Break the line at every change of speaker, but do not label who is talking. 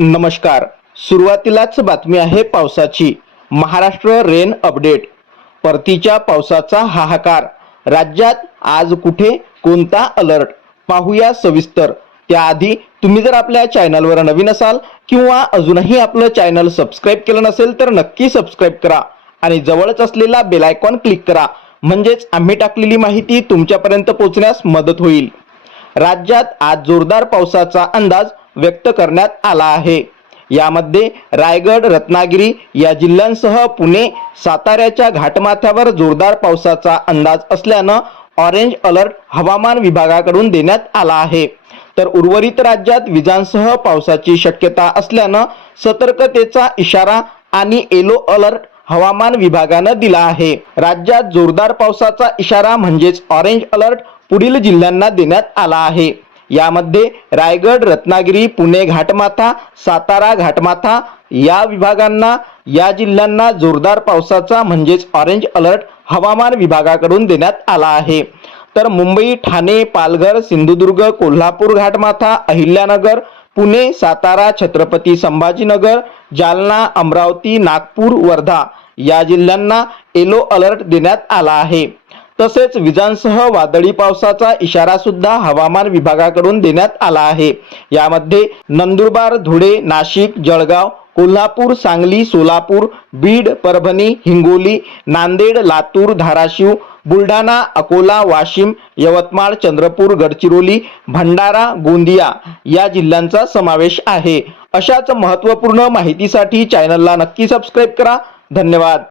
नमस्कार. सुरुवातीलाच बातमी आहे पावसाची. Maharashtra rain update. परतीच्या पावसाचा हाहाकार. राज्यात आज कुठे कोणता अलर्ट? पाहूया सविस्तर. त्याआधी तुम्ही जर आपल्या चॅनलवर नवीन असाल किंवा अजूनही आपलं चॅनल सबस्क्राईब केलं नसेल तर नक्की सबस्क्राईब करा आणि जवळच असलेला बेलायकॉन क्लिक करा. म्हणजेच आम्ही टाकलेली माहिती तुमच्यापर्यंत पोहोचण्यास मदत होईल. राज्यात आज जोरदार पावसाचा अंदाज व्यक्त करण्यात आला आहे. यामध्ये रायगड रत्नागिरी या जिल्ह्यांसह पुणे साताऱ्याच्या घाटमाथ्यावर जोरदार पावसाचा अंदाज असल्यानं ऑरेंज अलर्ट हवामान विभागाकडून देण्यात आला आहे. तर उर्वरित राज्यात विजांसह पावसाची शक्यता असल्यानं सतर्कतेचा इशारा आणि येलो अलर्ट हवामान विभागानं दिला आहे. राज्यात जोरदार पावसाचा इशारा म्हणजेच ऑरेंज अलर्ट पुढील जिल्ह्यांना देण्यात आला आहे. यामध्ये रायगड रत्नागिरी पुणे घाटमाथा सातारा घाटमाथा या विभागांना या जिल्ह्यांना जोरदार पावसाचा म्हणजेच ऑरेंज अलर्ट हवामान विभागाकडून देण्यात आला आहे. तर मुंबई ठाणे पालघर सिंधुदुर्ग कोल्हापूर घाटमाथा अहिल्यानगर पुणे सातारा छत्रपती संभाजीनगर जालना अमरावती नागपूर वर्धा या जिल्ह्यांना येलो अलर्ट देण्यात आला आहे. तसेच विजांसह वादळी पावसाचा इशारा सुद्धा हवामान विभागाकडून देण्यात आला आहे. यामध्ये नंदुरबार धुळे नाशिक जळगाव कोल्हापूर सांगली सोलापूर बीड परभणी हिंगोली नांदेड लातूर धाराशिव बुलढाणा अकोला वाशिम यवतमाळ चंद्रपूर गडचिरोली भंडारा गोंदिया या जिल्ह्यांचा समावेश आहे. अशाच महत्त्वपूर्ण माहितीसाठी चॅनलला नक्की सबस्क्राईब करा. धन्यवाद.